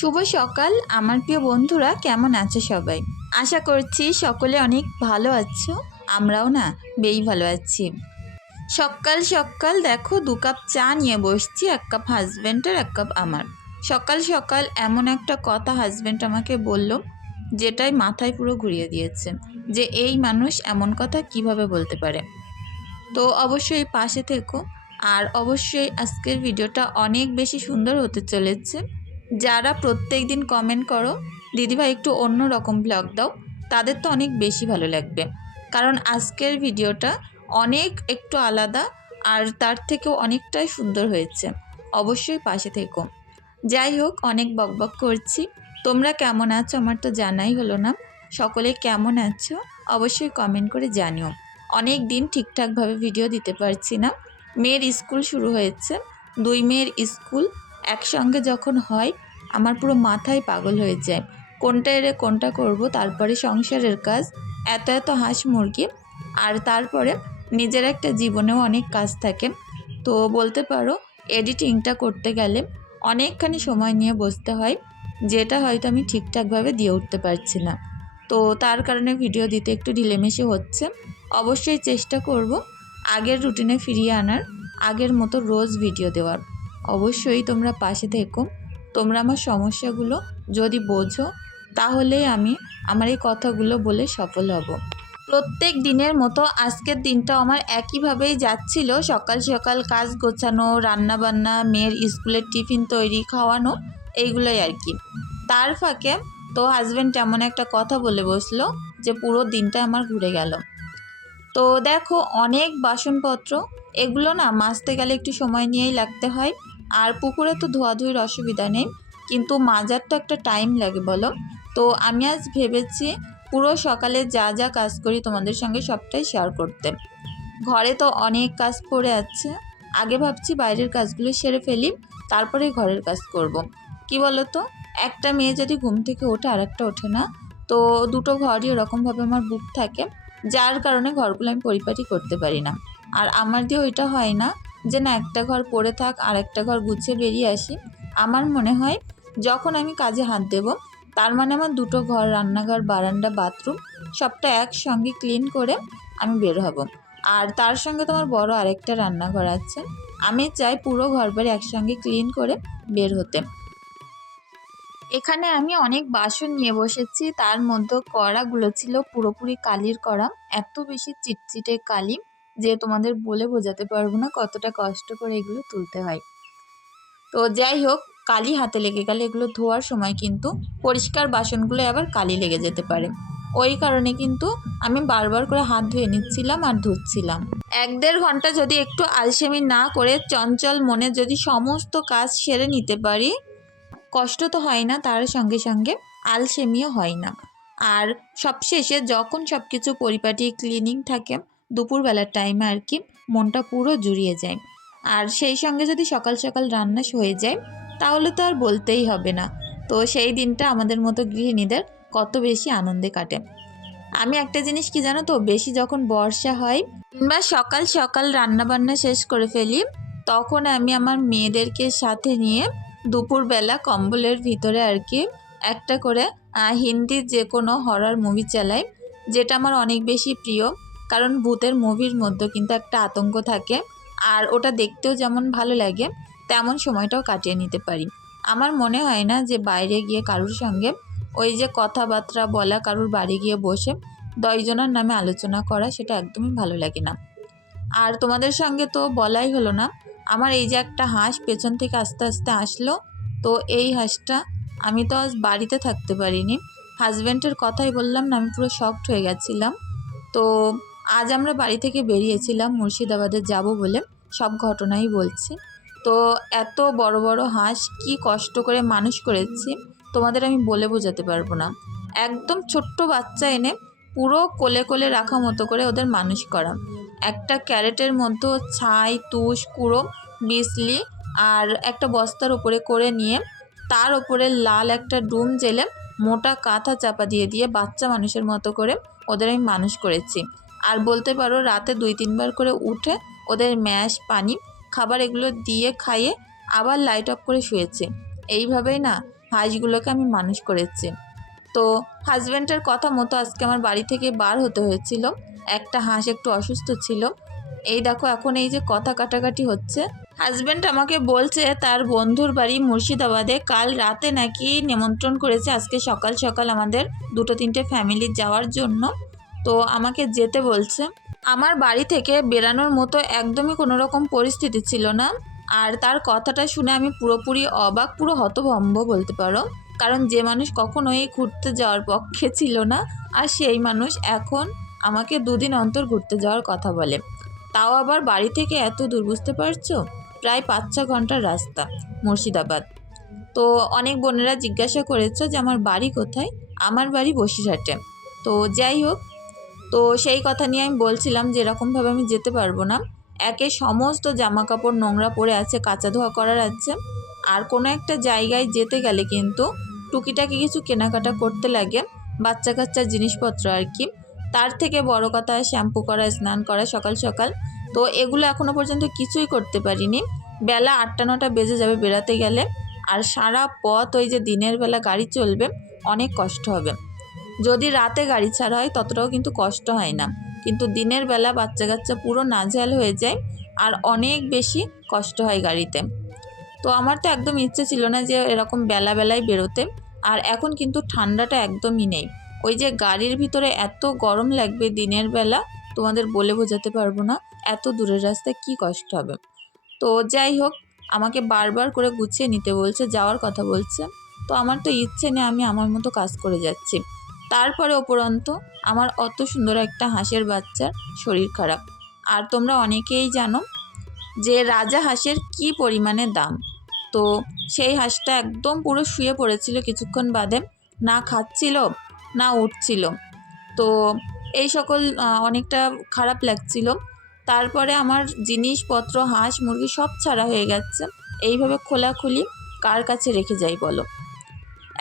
শুভ সকাল। আমার প্রিয় বন্ধুরা, কেমন আছো সবাই? আশা করছি সকলে অনেক ভালো আছো, আমরাও না বেশ ভালো আছি। সকাল সকাল দেখো, দু কাপ চা নিয়ে বসছি, এক কাপ হাজব্যান্ডের এক কাপ আমার। সকাল সকাল এমন একটা কথা হাজব্যান্ড আমাকে বলল, যেটাই মাথায় পুরো ঘুরিয়ে দিয়েছে, যে এই মানুষ এমন কথা কীভাবে বলতে পারে। তো অবশ্যই পাশে থেকো, আর অবশ্যই আজকের ভিডিওটা অনেক বেশি সুন্দর হতে চলেছে। যারা প্রত্যেক দিন কমেন্ট করো, দিদিভাই একটু অন্য রকম ব্লগ দাও, তাদের তো অনেক বেশি ভালো লাগবে। কারণ আজকের ভিডিওটা অনেক একটু আলাদা আর তার থেকেও অনেকটাই সুন্দর হয়েছে। অবশ্যই পাশে থেকো। যাই হোক, অনেক বকবক করছি। তোমরা কেমন আছো? আমার তো জানাই হলো না। সকলে কেমন আছো? অবশ্যই কমেন্ট করে জানিও। অনেক দিন ঠিকঠাকভাবে ভিডিও দিতে পারছি না। মেয়ের স্কুল শুরু হয়েছে। দুই মেয়ের স্কুল একসঙ্গে যখন হয়, আমার পুরো মাথায় পাগল হয়ে যায়। কোনটা এরে কোনটা করব, তারপরে সংসারের কাজ, এত এত হাঁস মুরগি, আর তারপরে নিজের একটা জীবনেও অনেক কাজ থাকে। তো বলতে পারো, এডিটিংটা করতে গেলে অনেকখানি সময় নিয়ে বসতে হয়, যেটা হয়তো আমি ঠিকঠাকভাবে দিয়ে উঠতে পারছি না। তো তার কারণে ভিডিও দিতে একটু ঢিলেমিশে হচ্ছে। অবশ্যই চেষ্টা করব আগের রুটিনে ফিরিয়ে আনার, আগের মতো রোজ ভিডিও দেওয়ার। অবশ্যই তোমরা পাশে থেকো। তোমরা আমার সমস্যাগুলো যদি বোঝো তাহলেই আমি আমার এই কথাগুলো বলে সফল হব। প্রত্যেক দিনের মতো আজকের দিনটা আমার একইভাবেই যাচ্ছিল। সকাল সকাল কাজ গোছানো রান্না বান্না মেয়ের স্কুলের টিফিন তৈরি, খাওয়ানো, এইগুলোই আর কি। তার ফাঁকে তো হাজব্যান্ড এমন একটা কথা বলে বসল যে পুরো দিনটা আমার ঘুরে গেল। তো দেখো, অনেক বাসনপত্র, এগুলো না মাজতে গেলে একটু সময় নিয়েই লাগতে হয়। আর পুকুরে তো ধোয়াধুয়ির অসুবিধা নেই, কিন্তু মাজার তো একটা টাইম লাগে বলো। তো আমি আজ ভেবেছি পুরো সকালে যা যা কাজ করি তোমাদের সঙ্গে সবটাই শেয়ার করতে। ঘরে তো অনেক কাজ পড়ে আছে, আগে ভাবছি বাইরের কাজগুলো সেরে ফেলি, তারপরে ঘরের কাজ করব। কি বলো তো একটা মেয়ে যদি ঘুম থেকে ওঠে আর একটা ওঠে না, তো দুটো ঘরই ওরকমভাবে আমার বুক থাকে, যার কারণে ঘরগুলো আমি পরিপাটি করতে পারি না। আর আমার দিয়ে ওইটা হয় না যে না একটা ঘর পড়ে থাক আর একটা ঘর গুছিয়ে বেরিয়ে আসি। আমার মনে হয় যখন আমি কাজে হাত দেব, তার মানে আমার দুটো ঘর, রান্নাঘর, বারান্দা, বাথরুম, সবটা একসঙ্গে ক্লিন করে আমি বের হব। আর তার সঙ্গে তোমার বড় আরেকটা রান্নাঘর আছে। আমি চাই পুরো ঘর বাড়ি একসঙ্গে ক্লিন করে বের হতে। এখানে আমি অনেক বাসন নিয়ে বসেছি। তার মধ্যে কড়াগুলো ছিল পুরোপুরি কালির কড়া। এত বেশি চিটচিটে কালি যে তোমাদের বলে বোঝাতে পারব না কতটা কষ্ট করে এগুলো তুলতে হয়। তো যাই হোক, কালি হাতে লেগে গেলে এগুলো ধোয়ার সময় কিন্তু পরিষ্কার বাসনগুলো আবার কালি লেগে যেতে পারে। ওই কারণে কিন্তু আমি বারবার করে হাত ধুয়ে নিচ্ছিলাম আর ধুচ্ছিলাম। এক দেড় ঘণ্টা যদি একটু আলসেমি না করে চঞ্চল মনে যদি সমস্ত কাজ সেরে নিতে পারি, কষ্ট তো হয় না, তার সঙ্গে সঙ্গে আলসেমিও হয় না। আর সবশেষে যখন সব কিছু পরিপাটি ক্লিনিং থাকে দুপুরবেলার টাইমে আর কি মনটা পুরো জুড়িয়ে যায়। আর সেই সঙ্গে যদি সকাল সকাল রান্না হয়ে যায়, তাহলে তো আর বলতেই হবে না। তো সেই দিনটা আমাদের মতো গৃহিণীদের কত বেশি আনন্দে কাটে। আমি একটা জিনিস কি জানো তো, বেশি যখন বর্ষা হয় কিংবা সকাল সকাল রান্না বান্না শেষ করে ফেলি, তখন আমি আমার মেয়েদেরকে সাথে নিয়ে দুপুরবেলা কম্বলের ভিতরে আর কি একটা করে হিন্দির যে কোনো হরর মুভি চালাই, যেটা আমার অনেক বেশি প্রিয়। কারণ ভূতের মুভির মধ্যে কিন্তু একটা আতঙ্ক থাকে। আর ওটা দেখতেও যেমন ভালো লাগে, তেমন সময়টাও কাটিয়ে নিতে পারি। আমার মনে হয় না যে বাইরে গিয়ে কারুর সঙ্গে ওই যে কথাবার্তা বলা, কারুর বাড়ি গিয়ে বসে দশজনের নামে আলোচনা করা, সেটা একদমই ভালো লাগে না। আর তোমাদের সঙ্গে তো বলাই হলো না। আমার এই যে একটা হাঁস পেছন থেকে আস্তে আস্তে আসলো, তো এই হাঁসটা আমি তো আজ বাড়িতে থাকতে পারিনি। হাজব্যান্ডের কথাই বললাম না, আমি পুরো শকড হয়ে গেছিলাম। তো আজ আমরা বাড়ি থেকে বেরিয়েছিলাম মুর্শিদাবাদে যাব বলে সব ঘটনাই বলছি। তো এত বড় বড় হাঁস কি কষ্ট করে মানুষ করেছি তোমাদের আমি বলে বোঝাতে পারব না। একদম ছোট্ট বাচ্চা এনে পুরো কোলে কোলে রাখা মতো করে ওদের মানুষ করা। একটা ক্যারেটের মধ্যে ছাই, তুষ, কুড়ো, বিসলি আর একটা বস্তার উপরে করে নিয়ে তার ওপরে লাল একটা ডুম জেলে মোটা কাঁথা চাপা দিয়ে দিয়ে বাচ্চা মানুষের মতো করে ওদের আমি মানুষ করেছি। আর বলতে পারো রাতে দুই তিনবার করে উঠে ওদের ম্যাশ, পানি, খাবার এগুলো দিয়ে খাইয়ে আবার লাইট অফ করে শুয়েছে। এইভাবেই না হাঁসগুলোকে আমি মানুষ করেছি। তো হাজব্যান্ডের কথা মতো আজকে আমার বাড়ি থেকে বার হতে হয়েছিল। একটা হাঁস একটু অসুস্থ ছিল। এই দেখো এখন এই যে কথা কাটাকাটি হচ্ছে। হাজব্যান্ড আমাকে বলছে তার বন্ধুর বাড়ি মুর্শিদাবাদে কাল রাতে নাকি নিমন্ত্রণ করেছে আজকে সকাল সকাল আমাদের দুটো তিনটে ফ্যামিলি যাওয়ার জন্য। তো আমাকে যেতে বলছে। আমার বাড়ি থেকে বেরানোর মতো একদমই কোনো রকম পরিস্থিতি ছিল না। আর তার কথাটা শুনে আমি পুরোপুরি অবাক, পুরো হতভম্ব বলতে পারো। কারণ যে মানুষ কখনোই ঘুরতে যাওয়ার পক্ষে ছিল না, আর সেই মানুষ এখন আমাকে দুদিন অন্তর ঘুরতে যাওয়ার কথা বলে। তাও আবার বাড়ি থেকে এত দূর বুঝতে পারছ? প্রায় পাঁচ ছ ঘণ্টার রাস্তা, মুর্শিদাবাদ। তো অনেক বোনেরা জিজ্ঞাসা করেছ যে আমার বাড়ি কোথায়? আমার বাড়ি বসিরহাটে। তো যাই হোক তো সেই কথা নিয়ে আমি বলছিলাম যে এরকমভাবে আমি যেতে পারব না। একে সমস্ত জামা কাপড় নোংরা পড়ে আছে, কাঁচা ধোয়া করার আছে। আর কোনো একটা জায়গায় যেতে গেলে কিন্তু টুকিটাকি কিছু কেনাকাটা করতে লাগে বাচ্চা কাচ্চার জিনিসপত্র আর কি। তার থেকে বড় কথা শ্যাম্পু করা, স্নান করা সকাল সকাল। তো এগুলো এখনও পর্যন্ত কিছুই করতে পারিনি। বেলা আটটা নটা বেজে যাবে বেরাতে গেলে। আর সারা পথ ওই যে দিনের বেলা গাড়ি চলবে, অনেক কষ্ট হবে। যদি রাতে গাড়ি ছাড়া হয়, ততটাও কিন্তু কষ্ট হয় না। কিন্তু দিনের বেলা বাচ্চা কাচ্চা পুরো নাজেহাল হয়ে যায় আর অনেক বেশি কষ্ট হয় গাড়িতে। তো আমার তো একদম ইচ্ছে ছিল না যে এরকম বেলা বেলায় বেরোতে। আর এখন কিন্তু ঠান্ডাটা একদমই নেই। ওই যে গাড়ির ভিতরে এত গরম লাগবে দিনের বেলা, তোমাদের বলে বোঝাতে পারব না এত দূরের রাস্তায় কি কষ্ট হবে। তো যাই হোক, আমাকে বারবার করে গুছিয়ে নিতে বলছে, যাওয়ার কথা বলছে। তো আমার তো ইচ্ছে নেই আমি আমার মতো কাজ করে যাচ্ছি। তারপরে উপরন্ত আমার অত সুন্দর একটা হাঁসের বাচ্চার শরীর খারাপ। আর তোমরা অনেকেই জানো যে রাজা হাঁসের কি পরিমাণে দাম। তো সেই হাঁসটা একদম পুরো শুয়ে পড়েছিল কিছুক্ষণ বাদে, না খাচ্ছিল, না উঠছিল। তো এই সকল অনেকটা খারাপ লাগছিল। তারপরে আমার জিনিসপত্র, হাঁস, মুরগি সব ছাড়া হয়ে গেছে। এইভাবে খোলাখুলি কার কাছে রেখে যাই বলো?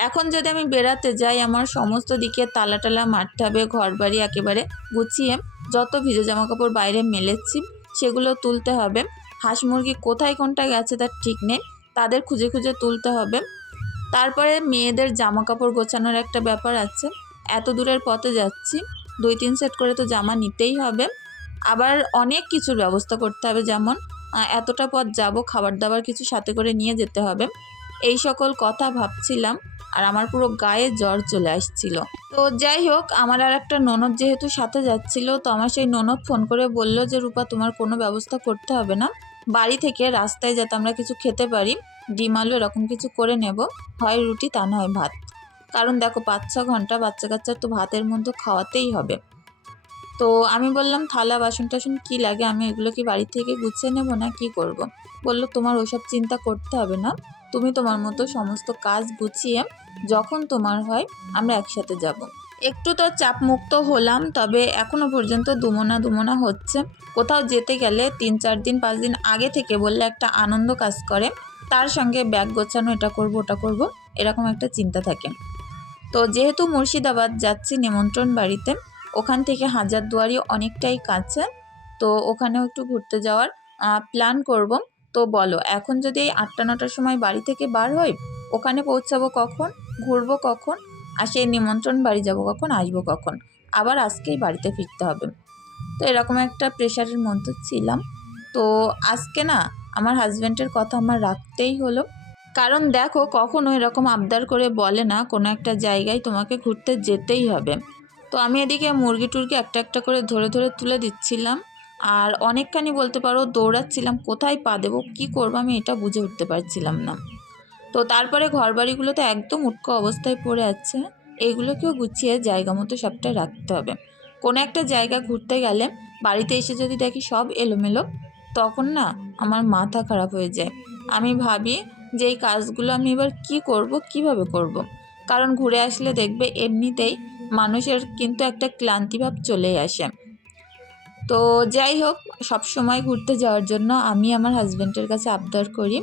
এখন যদি আমি বেড়াতে যাই, আমার সমস্ত দিকে তালা টালা মারতে হবে ঘর বাড়ি একেবারে গুছিয়ে যত ভিজে জামা কাপড় বাইরে মেলেছি সেগুলো তুলতে হবে। হাঁস মুরগি কোথায় কোনটা গেছে তার ঠিক নেই, তাদের খুঁজে খুঁজে তুলতে হবে। তারপরে মেয়েদের জামা কাপড় গোছানোর একটা ব্যাপার আছে, এত দূরের পথে যাচ্ছি, দুই তিন সেট করে তো জামা নিতেই হবে। আবার অনেক কিছুর ব্যবস্থা করতে হবে, যেমন এতটা পথ যাব, খাবার দাবার কিছু সাথে করে নিয়ে যেতে হবে। এই সকল কথা ভাবছিলাম আর আমার পুরো গায়ে জ্বর চলে আসছিল। তো যাই হোক, আমার আর একটা ননদ যেহেতু সাথে যাচ্ছিল, তো আমার সেই ননদ ফোন করে বলল যে, রূপা, তোমার কোনো ব্যবস্থা করতে হবে না। বাড়ি থেকে রাস্তায় যাতে আমরা কিছু খেতে পারি, ডিম, আলু এরকম কিছু করে নেব। হয় রুটি, তা না হয় ভাত। কারণ দেখো, পাঁচ ছ ঘণ্টা বাচ্চা কাচ্চার তো ভাতের মধ্যে খাওয়াতেই হবে। তো আমি বললাম, থালা, বাসন টাসন কী লাগে? আমি এগুলো কি বাড়ি থেকে গুছিয়ে নেব না? কি করব। বলল, তোমার ওসব চিন্তা করতে হবে না। তুমি তোমার মতো সমস্ত কাজ গুছিয়ে যখন তোমার হয়, আমরা একসাথে যাব। একটু তো চাপমুক্ত হলাম, তবে এখনও পর্যন্ত দুমোনা দুমোনা হচ্ছে। কোথাও যেতে গেলে তিন চার দিন, পাঁচ দিন আগে থেকে বললে একটা আনন্দ কাজ করে। তার সঙ্গে ব্যাগ গোছানো, এটা করব, ওটা করব, এরকম একটা চিন্তা থাকে। তো যেহেতু মুর্শিদাবাদ যাচ্ছি নিমন্ত্রণ বাড়িতে, ওখান থেকে হাজারদুয়ারি অনেকটাই কাছে, তো ওখানেও একটু ঘুরতে যাওয়ার প্ল্যান করব। তো বলো, এখন যদি এই আটটা নটার সময় বাড়ি থেকে বার হই, ওখানে পৌঁছাবো কখন? ঘুরবো কখন? আর সেই নিমন্ত্রণ বাড়ি যাব কখন? আসব কখন? আবার আজকেই বাড়িতে ফিরতে হবে। তো এরকম একটা প্রেশারের মধ্যে ছিলাম। তো আজকে না, আমার হাজব্যান্ডের কথা আমার রাখতেই হলো। কারণ দেখো, কখনো এরকম আবদার করে বলে না, কোনো একটা জায়গায় তোমাকে ঘুরতে যেতেই হবে। তো আমি এদিকে মুরগি টুরগি একটা একটা করে ধরে ধরে তুলে দিচ্ছিলাম। আর অনেকখানি বলতে পারো দৌড়াচ্ছিলাম, কোথায় পা দেবো, কী করব আমি এটা বুঝে উঠতে পারছিলাম না। তো তারপরে ঘর বাড়িগুলোতে একদম উটকো অবস্থায় পড়ে আছে এইগুলোকেও গুছিয়ে জায়গা মতো সবটা রাখতে হবে। কোনো একটা জায়গা ঘুরতে গেলে বাড়িতে এসে যদি দেখি সব এলোমেলো, তখন না আমার মাথা খারাপ হয়ে যায়। আমি ভাবি যে এই কাজগুলো আমি এবার কি করব, কীভাবে করব। কারণ ঘুরে আসলে দেখবে এমনিতেই মানুষের কিন্তু একটা ক্লান্তিভাব চলেই আসে। তো যাই হোক, সব সময় ঘুরতে যাওয়ার জন্য আমি আমার হাজব্যান্ডের কাছে আবদার করি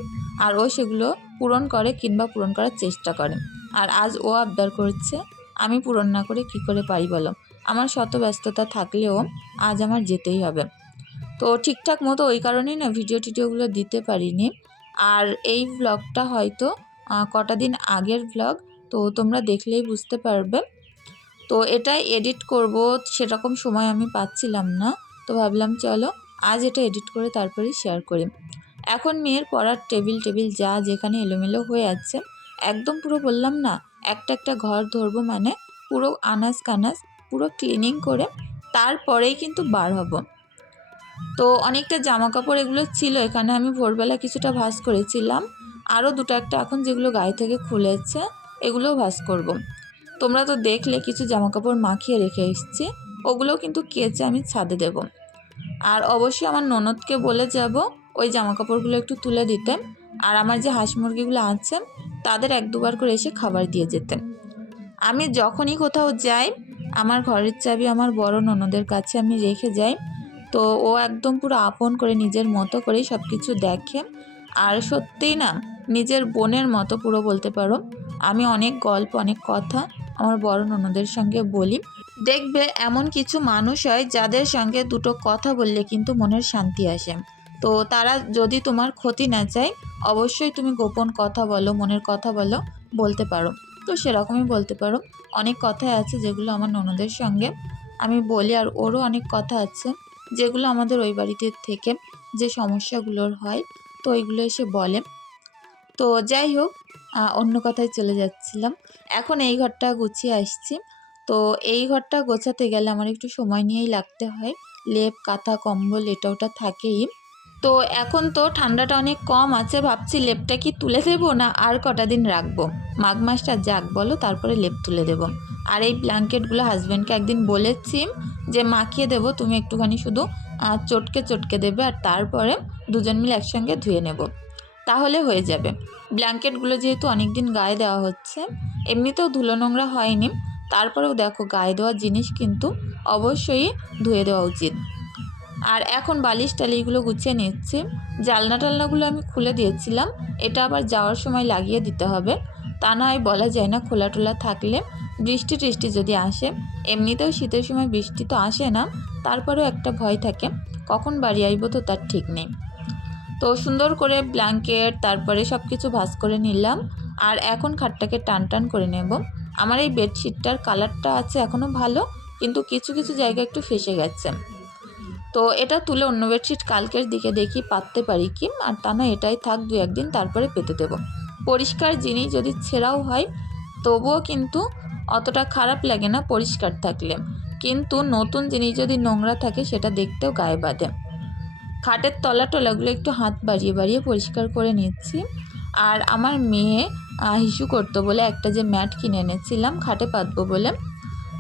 আর ও সেগুলো পূরণ করে কিংবা পূরণ করার চেষ্টা করে। আর আজ ও আবদার করছে, আমি পূরণ না করে কি করে পারি বলো? আমার শত ব্যস্ততা থাকলেও আজ আমার যেতেই হবে। তো ঠিকঠাক মতো ওই কারণেই না ভিডিও টিডিওগুলো দিতে পারিনি। আর এই ব্লগটা হয়তো কটা দিন আগের ভ্লগ তো তোমরা দেখলেই বুঝতে পারবে। তো এটাই এডিট করব, সেরকম সময় আমি পাচ্ছিলাম না। তো ভাবলাম, চলো, আজ এটা এডিট করে তারপরেই শেয়ার করি। এখন মেয়ের পড়ার টেবিল টেবিল যা যেখানে এলোমেলো হয়ে আছে, একদম পুরো বললাম না, একটা একটা ঘর ধরবো মানে পুরো আনাজ কানাজ পুরো ক্লিনিং করে তারপরেই কিন্তু বার হব। তো অনেকটা জামা কাপড় এগুলো ছিল, এখানে আমি ভোরবেলা কিছুটা ভাঁজ করেছিলাম। আরও দুটো একটা এখন যেগুলো গায়ে থেকে খুলেছে, এগুলোও ভাঁজ করব। তোমরা তো দেখলে, কিছু জামা কাপড় মাখিয়ে রেখে এসেছি। ওগুলোও কিন্তু কেচে আমি ছাদে দেব। আর অবশ্যই আমার ননদকে বলে যাব, ওই জামা কাপড়গুলো একটু তুলে দিতে। আর আমার যে হাঁস মুরগিগুলো আছে, তাদের এক দুবার করে এসে খাবার দিয়ে যেতেন আমি যখনই কোথাও যাই, আমার ঘরের চাবি আমার বড় ননদের কাছে আমি রেখে যাই। তো ও একদম পুরো আপন করে নিজের মতো করেই সব কিছু দেখে। আর সত্যিই না, নিজের বোনের মতো পুরো বলতে পারো। আমি অনেক গল্প, অনেক কথা আমার বড় ননদের সঙ্গে বলি। দেখবে এমন কিছু মানুষ হয় যাদের সঙ্গে দুটো কথা বললে কিন্তু মনের শান্তি আসে। তো তারা যদি তোমার ক্ষতি না চায়, অবশ্যই তুমি গোপন কথা বলো, মনের কথা বলো, বলতে পারো। তো সেরকমই বলতে পারো। অনেক কথাই আছে যেগুলো আমার ননদের সঙ্গে। আমি বলি আর ওরও অনেক কথা আছে যেগুলো আমাদের ওই বাড়িতে থেকে যে সমস্যাগুলোর হয়, তো ওইগুলো এসে বলে। তো যাই হোক অন্য কথায় চলে যাচ্ছিলাম। এখন এই ঘরটা গুছিয়ে আসছি। তো এই ঘরটা গোছাতে গেলে আমার একটু সময় নিয়েই লাগতে হয়। লেপ, কাঁথা, কম্বল, এটা ওটা থাকেই। তো এখন তো ঠান্ডাটা অনেক কম আছে, ভাবছি লেপটা কি তুলে দেবো না আর কটা দিন রাখব? মাঘ মাসটা যাক বলো, তারপরে লেপ তুলে দেবো। আর এই ব্ল্যাঙ্কেটগুলো হাজব্যান্ডকে একদিন বলেছি যে, মাখিয়ে দেবো, তুমি একটুখানি শুধু চটকে চটকে দেবে আর তারপরে দুজন মিলে একসঙ্গে ধুয়ে নেব। তাহলে হয়ে যাবে। ব্ল্যাঙ্কেটগুলো যেহেতু অনেক দিন গায়ে দেওয়া হচ্ছে, এমনিতেও ধুলো নোংরা হয়নি। তারপরেও দেখো গায়ে দেওয়া জিনিস কিন্তু অবশ্যই ধুয়ে দেওয়া উচিত। আর এখন বালিশ টালিগুলো গুছিয়ে নিচ্ছি। জালনা টালনাগুলো আমি খুলে দিয়েছিলাম। এটা আবার যাওয়ার সময় লাগিয়ে দিতে হবে। তা না হয় বলা যায় না খোলা টোলা থাকলে বৃষ্টি টিষ্টি যদি আসে। এমনিতেও শীতের সময় বৃষ্টি তো আসে না, তারপরেও একটা ভয় থাকে, কখন বাড়ি আসব তো তার ঠিক নেই। তো সুন্দর করে ব্ল্যাঙ্কেট তারপরে সব কিছু ভাঁজ করে নিলাম। আর এখন খাটটাকে টান টান করে নেব। আমার এই বেডশিটটার কালারটা আছে এখনও ভালো, কিন্তু কিছু কিছু জায়গা একটু ফেসে গেছে। তো এটা তুলে অন্য বেডশিট কালকের দিকে দেখি, পাততে পারি কি? আর তা না, এটাই থাক, দু একদিন তারপরে পেতে দেব। পরিষ্কার জিনিস যদি ছেঁড়াও হয়, তবুও কিন্তু অতটা খারাপ লাগে না পরিষ্কার থাকলে। কিন্তু নতুন জিনিস যদি নোংরা থাকে, সেটা দেখতেও গায়ে বাঁধে। খাটের তলা টলাগুলো একটু হাত বাড়িয়ে বাড়িয়ে পরিষ্কার করে নিচ্ছি। আর আমার মেয়ে হিসু করতো বলে একটা যে ম্যাট কিনে এনেছিলাম, খাটে পাতবো বলে।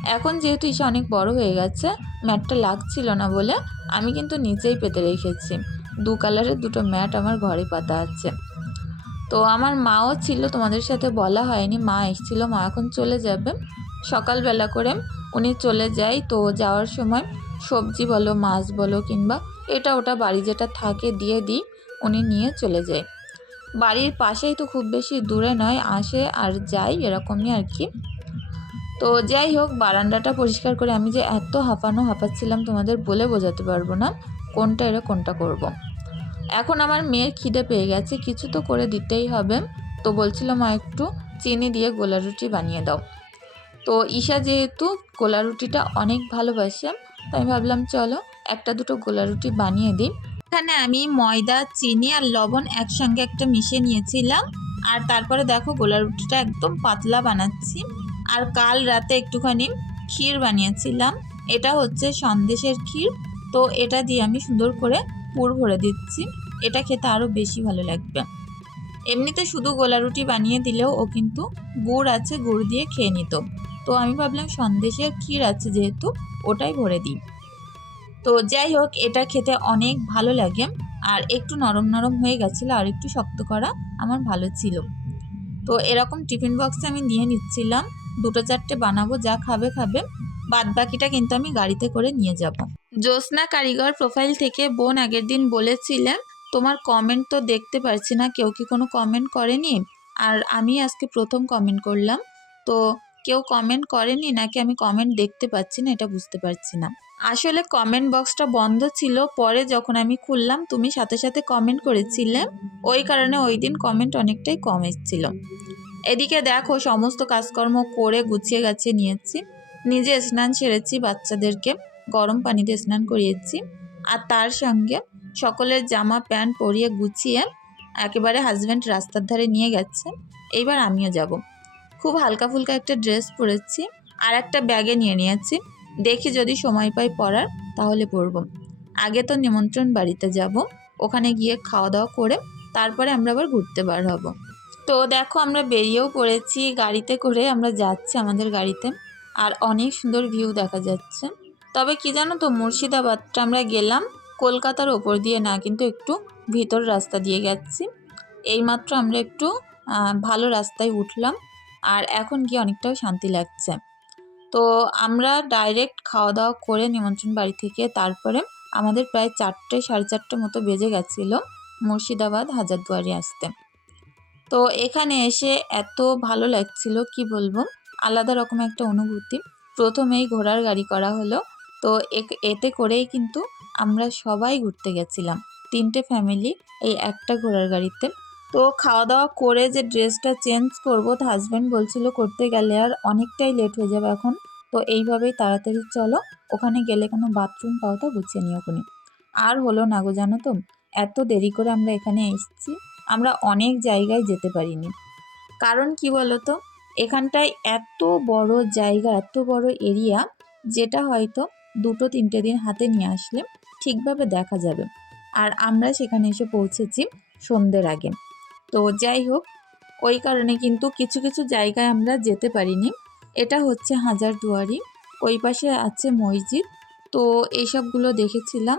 এখন যেহেতু ইসা অনেক বড় হয়ে গেছে, ম্যাটটা লাগছিল না বলে আমি কিন্তু নিচেই পেতে রেখেছি। দু কালারের দুটো ম্যাট আমার ঘরে পাতা আছে। তো আমার মাও ছিল, তোমাদের সাথে বলা হয়নি, মা এসেছিল, মা এখন চলে যাবে। সকালবেলা করে উনি চলে যায়, তো যাওয়ার সময় সবজি বলো, মাছ বলো কিংবা এটা ওটা বাড়ি যেটা থাকে দিয়ে দিই, উনি নিয়ে চলে যায়। বাড়ির পাশেই তো খুব বেশি দূরে নয়, আসে আর যাই এরকমই আর কি। তো যাই হোক, বারান্দাটা পরিষ্কার করে আমি যে এত হাঁপানো হাঁপাচ্ছিলাম তোমাদের বলে বোঝাতে পারব না, কোনটা এরা কোনটা করব। এখন আমার মেয়ের খিদে পেয়ে গেছে, কিছু তো করে দিতেই হবে। তো বলছিলাম, মা, একটু চিনি দিয়ে গোলা রুটি বানিয়ে দাও। তো ঈশা যেহেতু গোলা রুটিটা অনেক ভালোবাসে, তাই ভাবলাম, চলো, একটা দুটো গোলা রুটি বানিয়ে দিই। এখানে আমি ময়দা, চিনি আর লবণ একসঙ্গে একটা মিশিয়ে নিয়েছিলাম। আর তারপরে দেখো গোলা রুটিটা একদম পাতলা বানাচ্ছি। আর কাল রাতে একটুখানি ক্ষীর বানিয়েছিলাম। এটা হচ্ছে সন্দেশের ক্ষীর। তো এটা দিয়ে আমি সুন্দর করে পুর ভরে দিচ্ছি। এটা খেতে আরও বেশি ভালো লাগবে। এমনিতে শুধু গোলা রুটি বানিয়ে দিলেও ও কিন্তু গুড় আছে, গুড় দিয়ে খেয়ে নিত। তো আমি ভাবলাম সন্দেশের ক্ষীর আছে যেহেতু ওটাই ভরে দিই। তো যাই হোক, এটা খেতে অনেক ভালো লাগে। আর একটু নরম নরম হয়ে গেছিল, আর একটু শক্ত করা আমার ভালো ছিল। তো এরকম টিফিন বক্সে আমি নিয়ে নিচ্ছিলাম। দুটো চারটে বানাবো, যা খাবে খাবে। বাদ বাকিটা কিন্তু আমি গাড়িতে করে নিয়ে যাব। জ্যোৎস্না কারিগর প্রোফাইল থেকে বোন আগের দিন বলেছিলেন, তোমার কমেন্ট তো দেখতে পারছি না, কেউ কি কোনো কমেন্ট করেনি? আর আমি আজকে প্রথম কমেন্ট করলাম। তো কেউ কমেন্ট করেনি নাকি আমি কমেন্ট দেখতে পাচ্ছি না, এটা বুঝতে পারছি না। আসলে কমেন্ট বক্সটা বন্ধ ছিল, পরে যখন আমি খুললাম, তুমি সাথে সাথে কমেন্ট করেছিলে। ওই কারণে ওই দিন কমেন্ট অনেকটাই কম এসেছিল। এদিকে দেখো, সমস্ত কাজকর্ম করে গুছিয়ে গাছিয়ে নিয়েছি। নিজে স্নান সেরেছি বাচ্চাদেরকে, গরম পানিতে স্নান করিয়েছি। আর তার সঙ্গে সকলের জামা, প্যান্ট পরিয়ে গুছিয়ে একেবারে হাজব্যান্ড রাস্তার ধারে নিয়ে গেছে। এইবার আমিও যাব। খুব হালকা ফুলকা একটা ড্রেস পরেছি আর একটা ব্যাগে নিয়ে নিয়েছি। দেখি যদি সময় পাই পরার, তাহলে পরব। আগে তো নিমন্ত্রণ বাড়িতে যাব, ওখানে গিয়ে খাওয়া দাওয়া করে তারপরে আমরা আবার ঘুরতে বার হব। তো দেখো আমরা বেরিয়েও পড়েছি, গাড়িতে করে আমরা যাচ্ছি আমাদের গাড়িতে আর অনেক সুন্দর ভিউ দেখা যাচ্ছে। তবে কি জানো তো, মুর্শিদাবাদটা আমরা গেলাম কলকাতার ওপর দিয়ে না, কিন্তু একটু ভিতর রাস্তা দিয়ে গেছি। এইমাত্র আমরা একটু ভালো রাস্তায় উঠলাম। আর এখন গিয়ে অনেকটাও শান্তি লাগছে। তো আমরা ডাইরেক্ট খাওয়া দাওয়া করে নিমন্ত্রণ বাড়ি থেকে তারপরে আমাদের প্রায় চারটে, সাড়ে চারটে মতো বেজে গেছিল মুর্শিদাবাদ হাজারদুয়ারি আসতে। তো এখানে এসে এত ভালো লাগছিল, কি বলব? আলাদা রকম একটা অনুভূতি। প্রথমেই ঘোড়ার গাড়ি করা হলো। তো এতে করেই কিন্তু আমরা সবাই ঘুরতে গেছিলাম। তিনটে ফ্যামিলি এই একটা ঘোড়ার গাড়িতে। তো খাওয়া দাওয়া করে যে ড্রেসটা চেঞ্জ করব, তো হাজব্যান্ড বলছিল করতে গেলে আর অনেকটাই লেট হয়ে যাবে এখন। তো এইভাবেই তাড়াতাড়ি চলো, ওখানে গেলে কোনো বাথরুম পাও তো গুছিয়ে নিও কোনি আর হলো না গো, জানো তো, এত দেরি করে আমরা এখানে এসেছি, আমরা অনেক জায়গায় যেতে পারিনি। কারণ কি বলো তো এখানটায় এত বড় জায়গা, এত বড় এরিয়া যেটা হয়তো দুটো তিনটে দিন হাতে নিয়ে আসলে ঠিকভাবে দেখা যাবে। আর আমরা সেখানে এসে পৌঁছেছি সন্ধ্যের আগে। তো যাই হোক, ওই কারণে কিন্তু কিছু কিছু জায়গায় আমরা যেতে পারিনি। এটা হচ্ছে হাজারদুয়ারি ওই পাশে আছে মসজিদ। তো এইসবগুলো দেখেছিলাম।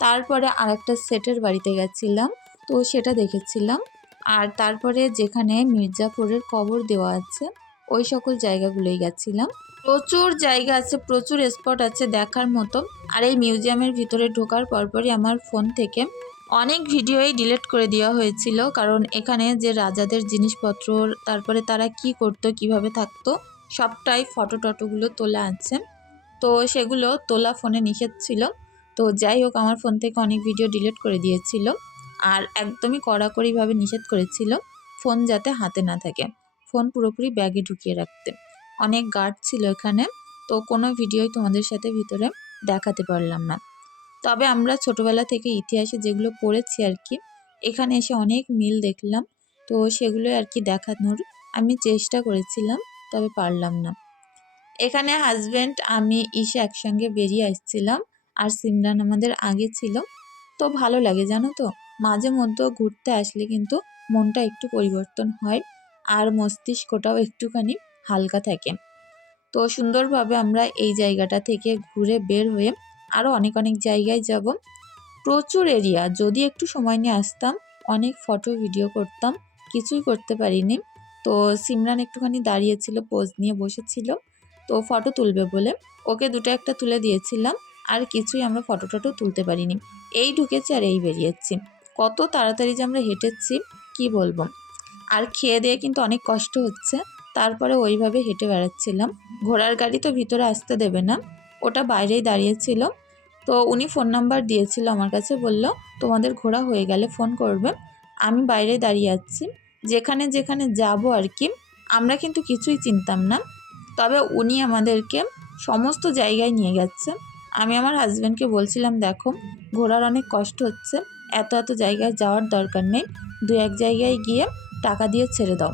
তারপরে আরেকটা সেটের বাড়িতে গেছিলাম, তো সেটা দেখেছিলাম। আর তারপরে যেখানে মির্জাপুরের কবর দেওয়া আছে, ওই সকল জায়গাগুলোই গেছিলাম। প্রচুর জায়গা আছে, প্রচুর স্পট আছে দেখার মতো। আর এই মিউজিয়ামের ভিতরে ঢোকার পরপরই আমার ফোন থেকে অনেক ভিডিওই ডিলিট করে দেওয়া হয়েছিল, কারণ এখানে যে রাজাদের জিনিসপত্র, তারপরে তারা কি করতো, কীভাবে থাকতো, সবটাই ফটো টটোগুলো তোলা আছে। তো সেগুলো তোলা ফোনে নিষেধ ছিল। তো যাই হোক, আমার ফোন থেকে অনেক ভিডিও ডিলিট করে দিয়েছিল আর একদমই কড়াকড়িভাবে নিষেধ করেছিল ফোন যাতে হাতে না থাকে ফোন পুরোপুরি ব্যাগে ঢুকিয়ে রাখতে। অনেক গার্ড ছিল এখানে, তো কোনো ভিডিওই তোমাদের সাথে ভিতরে দেখাতে পারলাম না। তবে আমরা ছোটোবেলা থেকে ইতিহাসে যেগুলো পড়েছি আর কি, এখানে এসে অনেক মিল দেখলাম। তো সেগুলোই আর কি দেখানোর আমি চেষ্টা করেছিলাম, তবে পারলাম না। এখানে হাজব্যান্ড আমি, ঈশা একসঙ্গে বেরিয়ে আসছিলাম আর সিমরান আমাদের আগে ছিল। তো ভালো লাগে, জানো তো? মাঝে মধ্যে ঘুরতে আসলে কিন্তু মনটা একটু পরিবর্তন হয় আর মস্তিষ্কটাও একটুখানি হালকা থাকে। তো সুন্দরভাবে আমরা এই জায়গাটা থেকে ঘুরে বের হয়ে আরও অনেক অনেক জায়গায় যাব। প্রচুর এরিয়া যদি একটু সময় নিয়ে আসতাম, অনেক ফটো ভিডিও করতাম, কিছুই করতে পারিনি। তো সিমরান একটুখানি দাঁড়িয়েছিল পোজ নিয়ে বসেছিল, তো ফটো তুলবে বলে ওকে দুটো একটা তুলে দিয়েছিলাম, আর কিছুই আমরা ফটো টটো তুলতে পারিনি। এই ঢুকেছি আর এই বেরিয়েছি। কত তাড়াতাড়ি যে আমরা হেঁটেছি, কি বলব? আর খেয়ে দিয়ে কিন্তু অনেক কষ্ট হচ্ছে, তারপরে ওইভাবে হেঁটে বেড়াচ্ছিলাম। ঘোড়ার গাড়ি তো ভিতরে আসতে দেবে না ওটা বাইরেই দাঁড়িয়েছিল। তো উনি ফোন নাম্বার দিয়েছিল আমার কাছে, বলল, তোমাদের ঘোড়া হয়ে গেলে ফোন করবে। আমি বাইরে দাঁড়িয়ে আছি। যেখানে যেখানে যাব আর কি, আমরা কিন্তু কিছুই চিনতাম না। তবে উনি আমাদেরকে সমস্ত জায়গায় নিয়ে গেছে। আমি আমার হাজব্যান্ডকে বলছিলাম, দেখো ঘোরার অনেক কষ্ট হচ্ছে। এত এত জায়গায় যাওয়ার দরকার নেই। দু এক জায়গায় গিয়ে টাকা দিয়ে ছেড়ে দাও।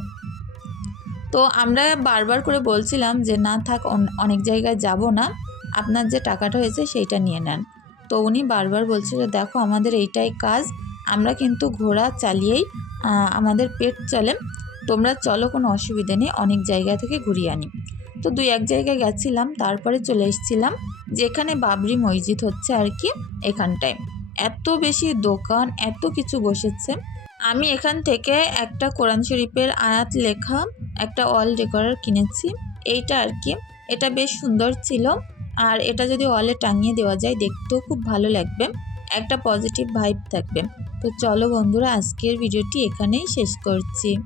তো আমরা বারবার করে বলছিলাম যে, না থাক, অন- অনেক জায়গায় যাব না। আপনার যে টাকাটা হয়েছে সেইটা নিয়ে নেন। তো উনি বারবার বলছিল দেখো, আমাদের এইটাই কাজ। আমরা কিন্তু ঘোড়া চালিয়েই আমাদের পেট চলে। তোমরা চলো, কোনো অসুবিধে নেই। অনেক জায়গা থেকে ঘুরিয়ে আনি। তো দুই এক জায়গায় গেছিলাম। তারপরে চলে এসেছিলাম, যেখানে বাবরি মসজিদ হচ্ছে আর কি, এখানটায়। এত বেশি দোকান, এত কিছু বসেছে। আমি এখান থেকে একটা কোরআন শরীফের আয়াত লেখা, একটা অল ডেকোরার কিনেছি। এইটা আর কি। এটা বেশ সুন্দর ছিল। আর এটা যদি ওয়ালে টাঙিয়ে দেওয়া যায়, দেখতেও খুব ভালো লাগবে। একটা পজিটিভ ভাইব থাকবে। তো চলো বন্ধুরা, আজকের ভিডিওটি এখানেই শেষ করছি।